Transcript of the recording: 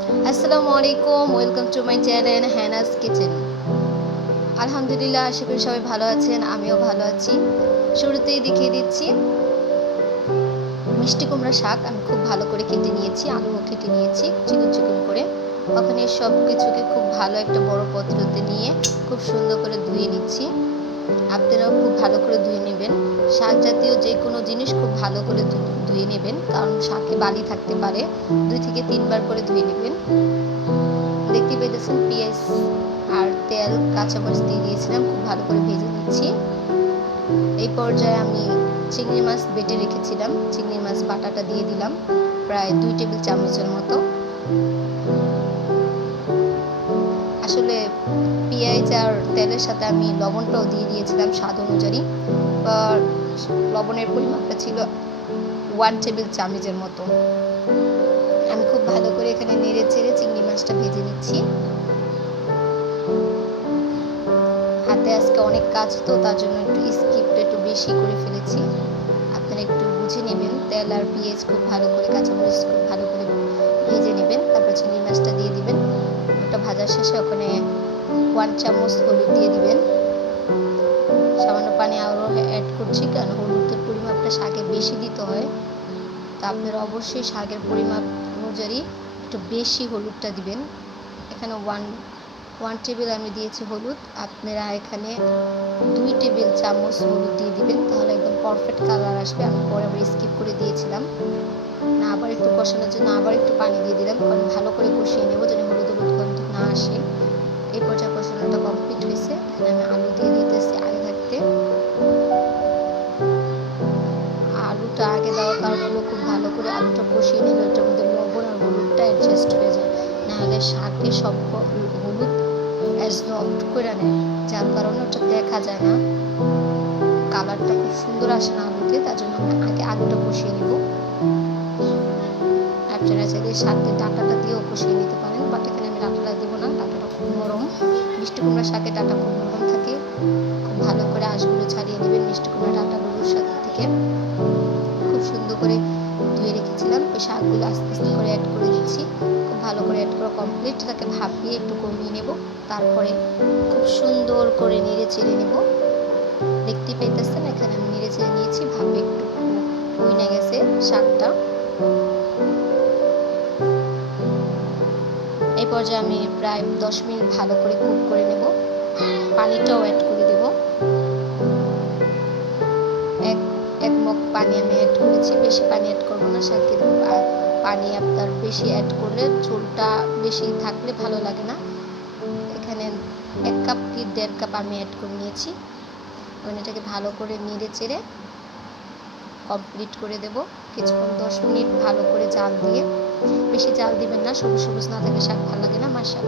আসসালামু আলাইকুম, welcome to my channel Hana's kitchen. আলহামদুলিল্লাহ, আশা করি সবাই ভালো আছেন, আমিও ভালো আছি। শুরুতেই দেখিয়ে দিচ্ছি মিষ্টি কুমড়া শাক আমি খুব ভালো করে কেটে নিয়েছি, আলুও কেটে নিয়েছি চিকন চিকন করে। ওখানে সব কিছুকে খুব ভালো একটা বড় পাত্রতে নিয়ে খুব সুন্দর করে ধুয়ে নিচ্ছি। আপনারাও খুব ভালো করে ধুয়ে নেবেন। শাক জাতীয় যে কোনো জিনিস খুব ভালো করে ধুয়ে নেবেন, কারণ শাকে বালি থাকতে পারে। 2 থেকে 3 বার করে ধুয়ে নেবেন। দেখতে পেয়েছেন পেঁয়াজ আর তেল কাঁচামরিচ দিয়ে দিয়েছিলাম, খুব ভালো করে ভেজে নিচ্ছি। এই পর্যায়ে আমি চিংড়ি মাছ বেটে রেখেছিলাম, চিংড়ি মাছ বাটাটা দিয়ে দিলাম প্রায় 2 টেবিল চামচের মতো। আসলে পেঁয়াজ আর তেলের সাথে আমি লবণটাও দিয়ে দিয়েছিলাম স্বাদ অনুযায়ী। লবণের পরিমাণটা ছিল 1 টেবিল চামচের মতো। আমি খুব ভালো করে এখানে নেড়ে চেড়ে চিংড়ি মাছটা ভেজে নিচ্ছি। হাতে আজকে অনেক কাজ, তো তার জন্য একটু বেশি করে ফেলেছি। আপনারা একটু বুঝে নেবেন। তেল আর পেঁয়াজ খুব ভালো করে, কাঁচামরিচ খুব ভালো করে ভেজে নেবেন। তারপর চিংড়ি মাছটা দিয়ে দিবেন। ওটা ভাজার শেষে ওখানে 1 চামচ হলুদ দিয়ে দিবেন। সামান্য পানি আরও অ্যাড করছি, কারণ হলুদের পরিমাপটা শাকে বেশি দিতে হয়। তো আপনারা অবশ্যই শাকের পরিমাপ অনুযায়ী একটু বেশি হলুদটা দিবেন। এখানে ওয়ান টেবিল আমি দিয়েছি হলুদ, আপনারা এখানে 2 টেবিল চামচ হলুদ দিয়ে দিবেন, তাহলে একদম পারফেক্ট কালার আসবে। আমি পরে আবার স্কিপ করে দিয়েছিলাম না, আবার একটু কষানোর জন্য আবার একটু পানি দিয়ে দিলাম, কারণ ভালো করে কষিয়ে নেব যেন হলুদ গন্ধ না আসে। এই পর্যায়ে কষানোটা কমপ্লিট হয়েছে। এখানে আমি আলু দিয়ে দিতেছি আগে থাকতে। আলুটা আগে দেওয়ার কারণ হলো খুব ভালো করে আলুটা কষিয়ে নিলে ওটার মধ্যে লবণ আর হলুদটা অ্যাডজাস্ট হয়ে যায়, নাহলে শাকে সব হলুদ অ্যাবজর্ব করে নেয়, যার কারণে ওটা দেখা যায় না, কালারটা খুব সুন্দর আসে না আলুতে। তার জন্য আমি আগে আলুটা কষিয়ে নেব। আপনারা চাইলে শাকের ডাঁটাটা দিয়েও কষিয়ে নিতে পারেন, বাট এখানে আমি ডাঁটাটা দেবো না, ডাঁটাটা খুব নরম। মিষ্টি কুমড়া শাকের ডাঁটা খুব নরম থাকে। খুব ভালো করে আঁশগুলো ছাড়িয়ে নেবেন মিষ্টি কুমড়া ডাঁটাগুলোর সাথে থেকে। খুব সুন্দর করে ধুয়ে রেখেছিলাম, ওই শাকগুলো আস্তে আস্তে করে অ্যাড করে দিচ্ছি। খুব ভালো করে অ্যাড করা কমপ্লিট। তাকে ভাপিয়ে একটু কমিয়ে নেব, তারপরে খুব সুন্দর করে নেড়ে চেড়ে নেব। দেখতে পাইতেছেন এখানে আমি নেড়ে চেড়ে নিয়েছি, ভাপে একটু কমে গেছে শাকটা। এই পর্যায়ে আমি প্রায় 10 মিনিট ভালো করে কুক করে নেব। পানিটাও অ্যাড করে দেব। এক মগ পানি আমি অ্যাড করেছি, বেশি পানি অ্যাড করবো না। শাকে পানি আপনার বেশি অ্যাড করলে ঝোলটা বেশি থাকলে ভালো লাগে না। এখানে 1 কাপ কি 1.5 কাপ আমি অ্যাড করে নিয়েছি। এটাকে ভালো করে নেড়ে চেড়ে কমপ্লিট করে দেব। কিছুক্ষণ 10 মিনিট ভালো করে জাল দিয়ে, বেশি জাল দিবেন না, সবুজ সবুজ না থাকলে শাক ভালো লাগে না। মাশাআল্লাহ।